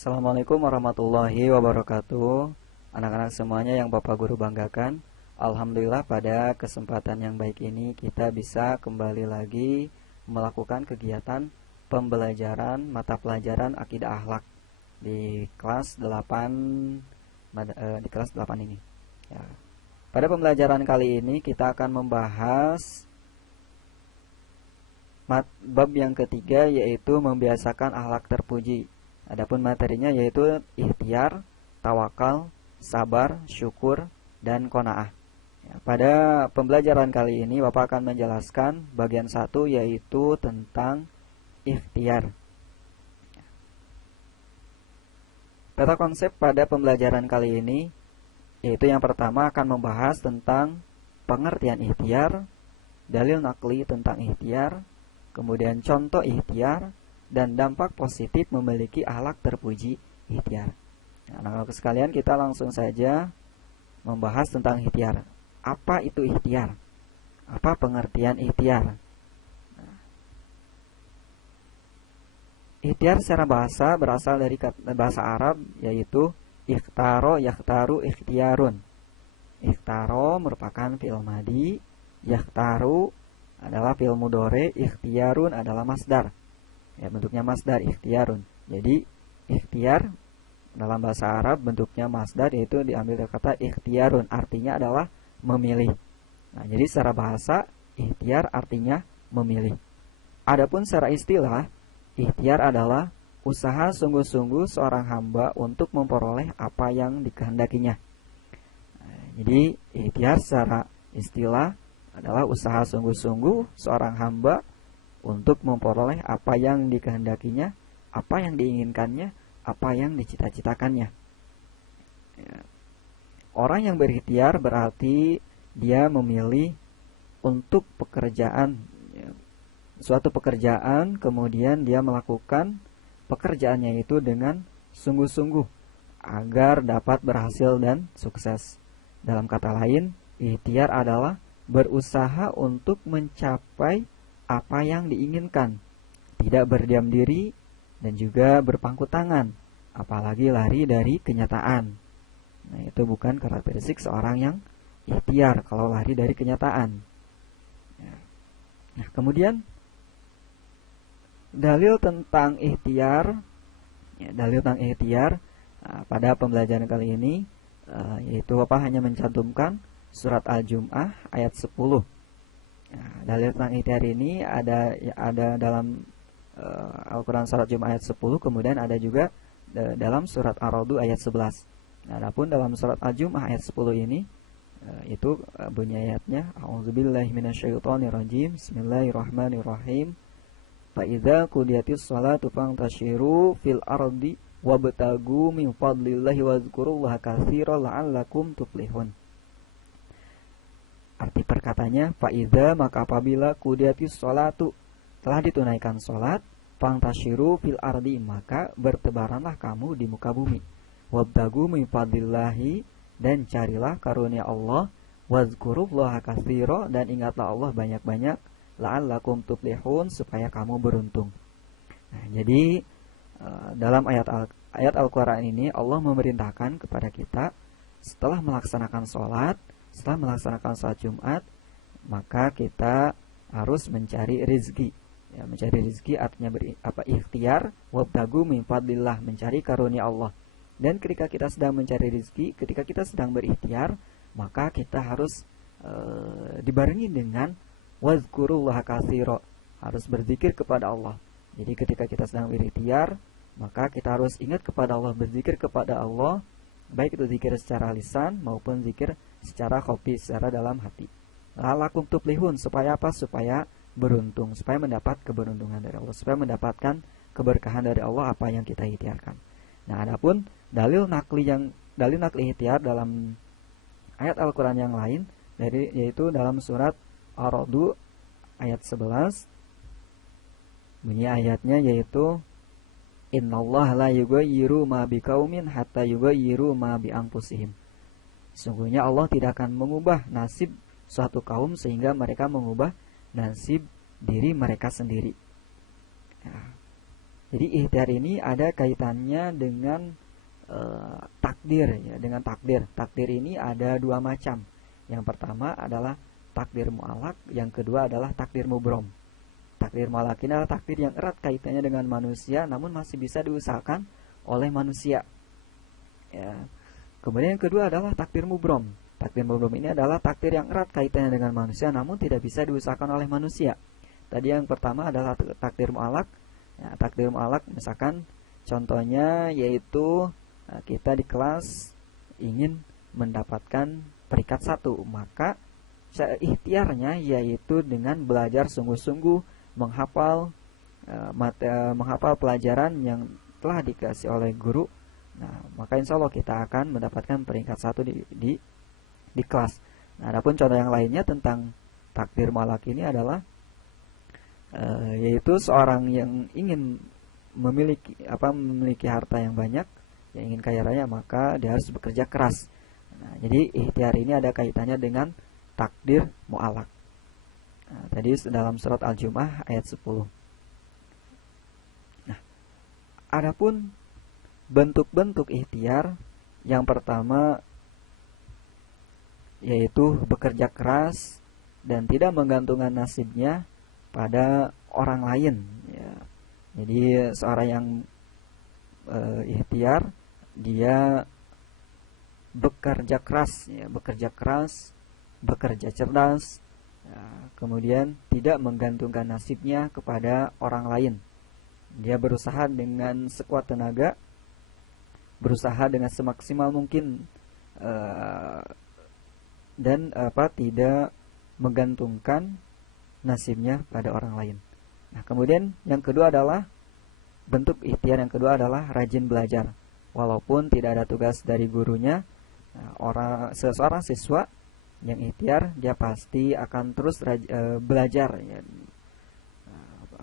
Assalamualaikum warahmatullahi wabarakatuh. Anak-anak semuanya yang Bapak Guru banggakan, alhamdulillah pada kesempatan yang baik ini kita bisa kembali lagi melakukan kegiatan pembelajaran mata pelajaran akidah akhlak di kelas 8 ini. Ya. Pada pembelajaran kali ini kita akan membahas bab yang ketiga, yaitu membiasakan akhlak terpuji. Adapun materinya yaitu ikhtiar, tawakal, sabar, syukur, dan qanaah. Ya, pada pembelajaran kali ini Bapak akan menjelaskan bagian 1, yaitu tentang ikhtiar. Tata konsep pada pembelajaran kali ini yaitu yang pertama akan membahas tentang pengertian ikhtiar, dalil nakli tentang ikhtiar, kemudian contoh ikhtiar, dan dampak positif memiliki akhlak terpuji ikhtiar. Nah, anak-anak sekalian, kita langsung saja membahas tentang ikhtiar. Apa itu ikhtiar? Apa pengertian ikhtiar? Nah, ikhtiar secara bahasa berasal dari bahasa Arab, yaitu ikhtaro, yakhtaru, ikhtiarun. Ikhtaro merupakan fi'il madi, yakhtaru adalah fi'il mudhari, ikhtiarun adalah masdar. Ya, bentuknya masdar, ikhtiarun. Jadi ikhtiar dalam bahasa Arab bentuknya masdar, yaitu diambil dari kata ikhtiarun, artinya adalah memilih. Nah, jadi secara bahasa ikhtiar artinya memilih. Adapun secara istilah, ikhtiar adalah usaha sungguh-sungguh seorang hamba untuk memperoleh apa yang dikehendakinya. Nah, jadi ikhtiar secara istilah adalah usaha sungguh-sungguh seorang hamba untuk memperoleh apa yang dikehendakinya, apa yang diinginkannya, apa yang dicita-citakannya. Ya. Orang yang berikhtiar berarti dia memilih untuk pekerjaan, ya, suatu pekerjaan, kemudian dia melakukan pekerjaannya itu dengan sungguh-sungguh agar dapat berhasil dan sukses. Dalam kata lain, ikhtiar adalah berusaha untuk mencapai apa yang diinginkan, tidak berdiam diri, dan juga berpangku tangan, apalagi lari dari kenyataan. Nah, itu bukan karakteristik seorang yang ikhtiar kalau lari dari kenyataan. Nah, kemudian dalil tentang ikhtiar, pada pembelajaran kali ini, yaitu Bapak hanya mencantumkan surat Al-Jum'ah ayat 10. Nah, dalil tentang ikhtiar ini ada dalam Al-Quran surat Jum'ah ayat 10, kemudian ada juga dalam surat Ar-Ra'd ayat 11. Nah, adapun dalam surat Al-Jum'ah ayat 10 ini, itu bunyi ayatnya, A'udzubillahi minasyaitonirrajim, Bismillahirrahmanirrahim. Fa idza qudiyatis shalatu fantashiru fil ardi wabtagu min fadlillahi wazkurullaha katsiran la'allakum tuflihun. Arti perkatanya, fa'idha maka apabila kudiyatis sholatu telah ditunaikan sholat, fantashiru fil ardi maka bertebaranlah kamu di muka bumi, wabtagu min fadlillahi dan carilah karunia Allah, wazkurullaha katsira dan ingatlah Allah banyak-banyak, la'allakum tuflihun supaya kamu beruntung. Nah, jadi dalam ayat Al-Quran ini Allah memerintahkan kepada kita setelah melaksanakan sholat, setelah melaksanakan sholat Jumat, maka kita harus mencari rezeki. Ya, mencari rezeki artinya ikhtiar, wabtagu min fadlillah, mencari karunia Allah. Dan ketika kita sedang mencari rezeki, ketika kita sedang berikhtiar, maka kita harus dibarengi dengan wazkurullaha katsira, harus berzikir kepada Allah. Jadi ketika kita sedang berikhtiar, maka kita harus ingat kepada Allah, berzikir kepada Allah, baik itu zikir secara lisan maupun zikir secara khafi, secara dalam hati. La'allakum tuflihun, supaya apa? Supaya beruntung, supaya mendapat keberuntungan dari Allah, supaya mendapatkan keberkahan dari Allah apa yang kita ikhtiarkan. Nah, adapun dalil nakli ikhtiar dalam ayat Al-Quran yang lain, yaitu dalam surat Ar-Ra'd ayat 11. Bunyi ayatnya yaitu Innallaha la yughayyiru ma biqaumin hatta yughayyiru ma bi anfusihim. Sungguhnya Allah tidak akan mengubah nasib suatu kaum sehingga mereka mengubah nasib diri mereka sendiri. Ya. Jadi ikhtiar ini ada kaitannya dengan takdir ya, dengan takdir. Takdir ini ada dua macam. Yang pertama adalah takdir mu'alaq, yang kedua adalah takdir mubrom. Takdir mu'alaq ini adalah takdir yang erat kaitannya dengan manusia, namun masih bisa diusahakan oleh manusia. Ya. Kemudian yang kedua adalah takdir mubrom. Takdir mubrom ini adalah takdir yang erat kaitannya dengan manusia, namun tidak bisa diusahakan oleh manusia. Tadi yang pertama adalah takdir mu'alaq. Ya, takdir mu'alaq misalkan contohnya yaitu kita di kelas ingin mendapatkan peringkat 1, maka ikhtiarnya yaitu dengan belajar sungguh-sungguh menghafal pelajaran yang telah dikasih oleh guru. Nah, maka insya Allah kita akan mendapatkan peringkat 1 di kelas. Nah, adapun contoh yang lainnya tentang takdir mu'alaq ini adalah yaitu seorang yang ingin memiliki harta yang banyak, yang ingin kaya raya, maka dia harus bekerja keras. Nah, jadi ikhtiar ini ada kaitannya dengan takdir mu'alaq. Nah, tadi dalam surat Al-Jumu'ah ayat 10. Nah, adapun bentuk-bentuk ikhtiar, yang pertama yaitu bekerja keras dan tidak menggantungkan nasibnya pada orang lain ya. Jadi seorang yang ikhtiar, dia bekerja keras ya, bekerja cerdas ya, kemudian tidak menggantungkan nasibnya kepada orang lain. Dia berusaha dengan sekuat tenaga, berusaha dengan semaksimal mungkin dan tidak menggantungkan nasibnya pada orang lain. Nah, kemudian yang kedua adalah bentuk ikhtiar yang kedua adalah rajin belajar. Walaupun tidak ada tugas dari gurunya, seseorang siswa yang ikhtiar dia pasti akan terus belajar ya.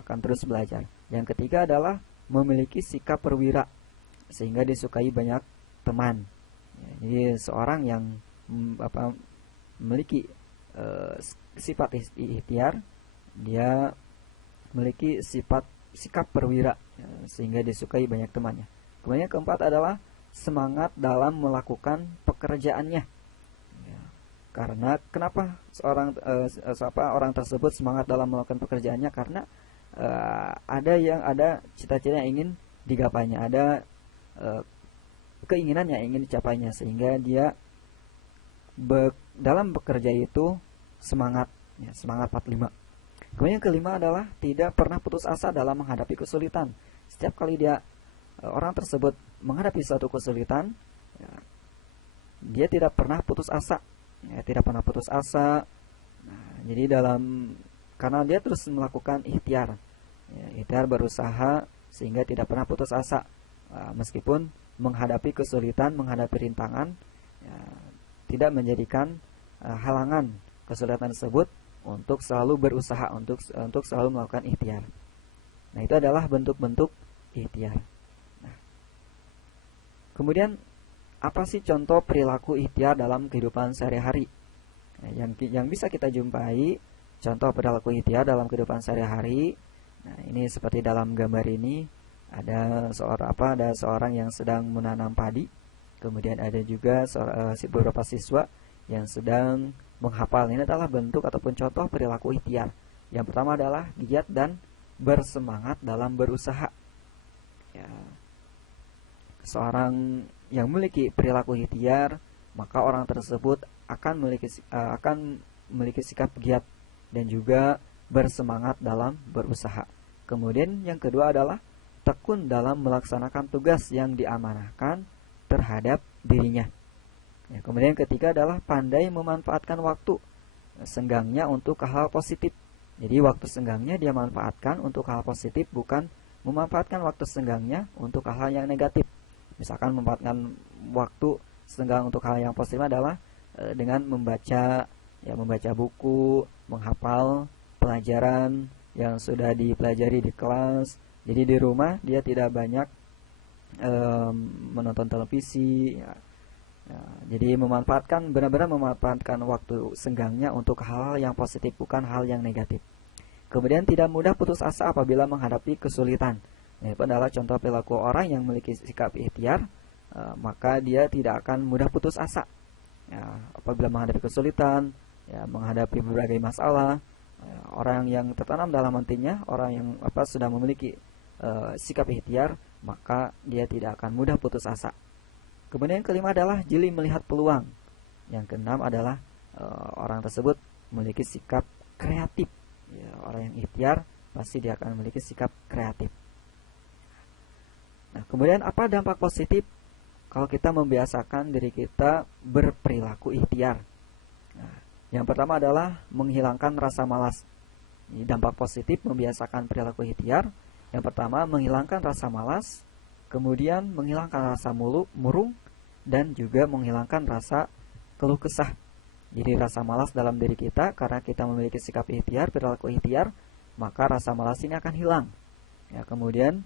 Akan terus belajar. Yang ketiga adalah memiliki sikap perwira sehingga disukai banyak teman. Ya, jadi seorang yang memiliki sifat ikhtiar, dia memiliki sikap perwira ya, sehingga disukai banyak temannya. Kemudian yang keempat adalah semangat dalam melakukan pekerjaannya ya, karena kenapa orang tersebut semangat dalam melakukan pekerjaannya? Karena ada cita-cita yang ingin digapainya, ada keinginan yang ingin dicapainya, sehingga dia dalam bekerja itu semangat 45. Kemudian yang kelima adalah tidak pernah putus asa dalam menghadapi kesulitan. Setiap kali orang tersebut menghadapi suatu kesulitan ya, dia tidak pernah putus asa ya, Nah, jadi karena dia terus melakukan ikhtiar ya, ikhtiar berusaha sehingga tidak pernah putus asa meskipun menghadapi kesulitan, menghadapi rintangan ya, tidak menjadikan halangan kesulitan tersebut untuk selalu berusaha, untuk selalu melakukan ikhtiar. Nah, itu adalah bentuk-bentuk ikhtiar. Nah, kemudian apa sih contoh perilaku ikhtiar dalam kehidupan sehari-hari? Nah, yang bisa kita jumpai contoh perilaku ikhtiar dalam kehidupan sehari-hari. Nah, ini seperti dalam gambar ini ada seorang yang sedang menanam padi. Kemudian ada juga beberapa siswa yang sedang menghafal. Ini adalah bentuk ataupun contoh perilaku ikhtiar. Yang pertama adalah giat dan bersemangat dalam berusaha. Ya. Seorang yang memiliki perilaku ikhtiar, maka orang tersebut akan memiliki sikap giat dan juga bersemangat dalam berusaha. Kemudian yang kedua adalah tekun dalam melaksanakan tugas yang diamanahkan terhadap dirinya. Ya, kemudian yang ketiga adalah pandai memanfaatkan waktu senggangnya untuk hal positif. Jadi waktu senggangnya dia manfaatkan untuk hal positif, bukan memanfaatkan waktu senggangnya untuk hal yang negatif. Misalkan memanfaatkan waktu senggang untuk hal yang positif adalah dengan membaca buku, menghafal pelajaran yang sudah dipelajari di kelas. Jadi di rumah dia tidak banyak menonton televisi ya. Ya, jadi benar-benar memanfaatkan waktu senggangnya untuk hal yang positif, bukan hal yang negatif. Kemudian tidak mudah putus asa apabila menghadapi kesulitan. Itu adalah contoh perilaku orang yang memiliki sikap ikhtiar, maka dia tidak akan mudah putus asa. Ya, apabila menghadapi kesulitan, ya, menghadapi berbagai masalah, orang yang tertanam dalam hatinya, orang yang sudah memiliki sikap ikhtiar, maka dia tidak akan mudah putus asa. Kemudian yang kelima adalah jeli melihat peluang. Yang keenam adalah orang tersebut memiliki sikap kreatif. Ya, orang yang ikhtiar pasti dia akan memiliki sikap kreatif. Nah, kemudian apa dampak positif kalau kita membiasakan diri kita berperilaku ikhtiar? Nah, yang pertama adalah menghilangkan rasa malas. Ini dampak positif membiasakan perilaku ikhtiar. Yang pertama, menghilangkan rasa malas, kemudian menghilangkan rasa murung, dan juga menghilangkan rasa keluh kesah. Jadi rasa malas dalam diri kita, karena kita memiliki sikap ikhtiar, perilaku ikhtiar, maka rasa malas ini akan hilang. Ya, kemudian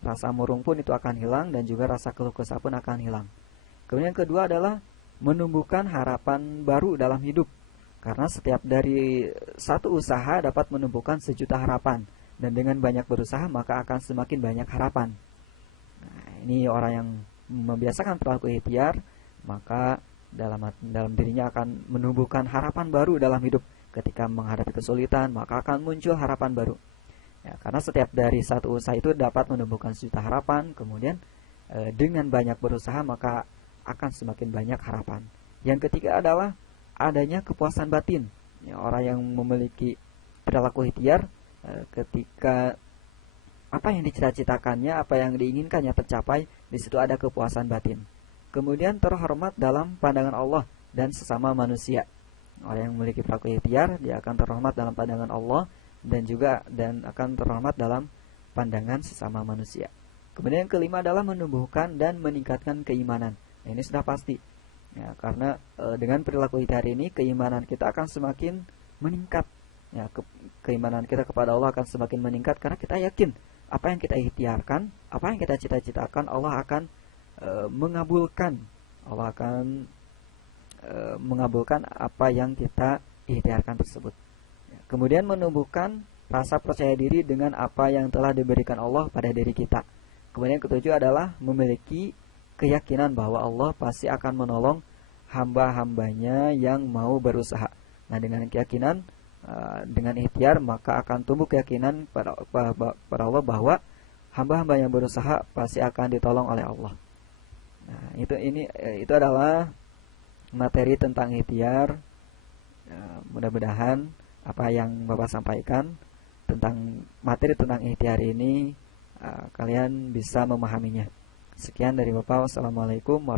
rasa murung pun itu akan hilang, dan juga rasa keluh kesah pun akan hilang. Kemudian yang kedua adalah menumbuhkan harapan baru dalam hidup. Karena setiap dari satu usaha dapat menumbuhkan sejuta harapan. Dan dengan banyak berusaha maka akan semakin banyak harapan. Nah, ini orang yang membiasakan perilaku ikhtiar, maka dalam dirinya akan menumbuhkan harapan baru dalam hidup. Ketika menghadapi kesulitan, maka akan muncul harapan baru. Ya, karena setiap dari satu usaha itu dapat menumbuhkan sejuta harapan. Kemudian dengan banyak berusaha maka akan semakin banyak harapan. Yang ketiga adalah adanya kepuasan batin. Ya, orang yang memiliki perilaku ikhtiar, ketika apa yang dicita-citakannya, apa yang diinginkannya tercapai, di situ ada kepuasan batin. Kemudian terhormat dalam pandangan Allah dan sesama manusia. Orang yang memiliki perilaku ikhtiar, dia akan terhormat dalam pandangan Allah dan akan terhormat dalam pandangan sesama manusia. Kemudian yang kelima adalah menumbuhkan dan meningkatkan keimanan. Nah, ini sudah pasti. Ya, karena dengan perilaku ikhtiar ini keimanan kita akan semakin meningkat. Ya, keimanan kita kepada Allah akan semakin meningkat karena kita yakin apa yang kita ikhtiarkan, apa yang kita cita-citakan, Allah akan mengabulkan. Allah akan mengabulkan apa yang kita ikhtiarkan tersebut. Ya, kemudian menumbuhkan rasa percaya diri dengan apa yang telah diberikan Allah pada diri kita. Kemudian yang ketujuh adalah memiliki keyakinan bahwa Allah pasti akan menolong hamba-hambanya yang mau berusaha. Nah, dengan keyakinan, dengan ikhtiar, maka akan tumbuh keyakinan pada Allah bahwa hamba-hamba yang berusaha pasti akan ditolong oleh Allah. Nah, itu adalah materi tentang ikhtiar. Mudah-mudahan apa yang Bapak sampaikan tentang materi tentang ikhtiar ini kalian bisa memahaminya. Sekian dari Bapak. Wassalamualaikum warahmatullahi wabarakatuh.